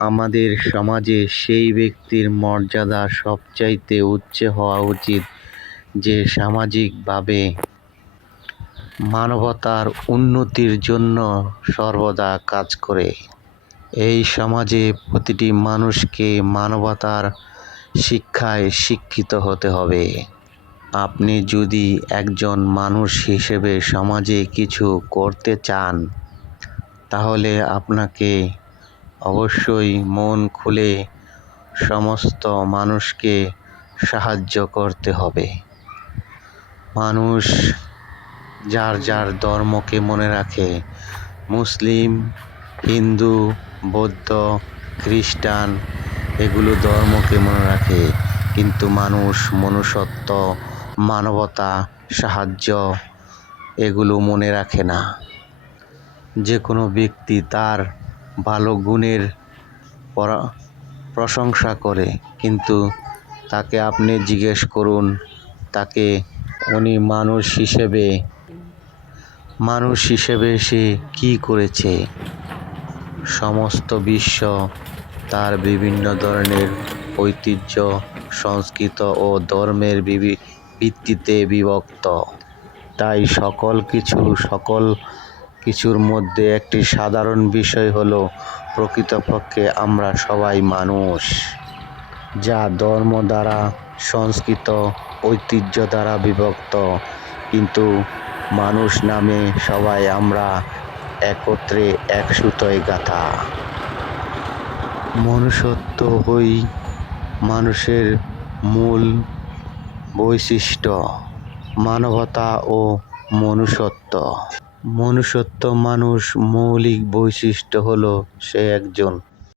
আমাদের সমাজে সেই ব্যক্তির মর্যাদা সবচাইতে উচ্চ হওয়া উচিত যে সামাজিকভাবে মানবতার উন্নতির জন্য সর্বদা কাজ করে। এই সমাজে প্রতিটি মানুষকে মানবতার শিক্ষায় শিক্ষিত হতে হবে। আপনি যদি একজন মানুষ হিসেবে সমাজে কিছু করতে চান, তাহলে আপনাকে অবশ্যই মন খুলে সমস্ত মানুষকে সাহায্য করতে হবে। মানুষ যার যার ধর্মকে মনে রাখে, মুসলিম, হিন্দু, বৌদ্ধ, খ্রিস্টান এগুলো ধর্মকে মনে রাখে, কিন্তু মানুষ মনুষ্যত্ব, মানবতা, সাহায্য এগুলো মনে রাখে না। যে কোনো ব্যক্তি তার ভালো গুণের প্রশংসা করে, কিন্তু তাকে আপনি জিজ্ঞেস করুন তাকে উনি মানুষ হিসেবে সে কী করেছে। সমস্ত বিশ্ব তার বিভিন্ন ধরনের ঐতিহ্য, সংস্কৃতি ও ধর্মের ভিত্তিতে বিভক্ত। তাই সকল কিছুর মধ্যে একটি সাধারণ বিষয় হলো, প্রকৃতপক্ষে আমরা সবাই মানুষ। যা ধর্ম দ্বারা, সংস্কৃতি, ঐতিহ্য দ্বারা বিভক্ত, কিন্তু মানুষ নামে সবাই আমরা একত্রে এক সুতোয় গাঁথা। মনুষ্যত্বই মানুষের মূল বৈশিষ্ট্য। মানবতা ও মনুষ্যত্ব মানুষ মৌলিক বৈশিষ্ট্য হলো সে একজন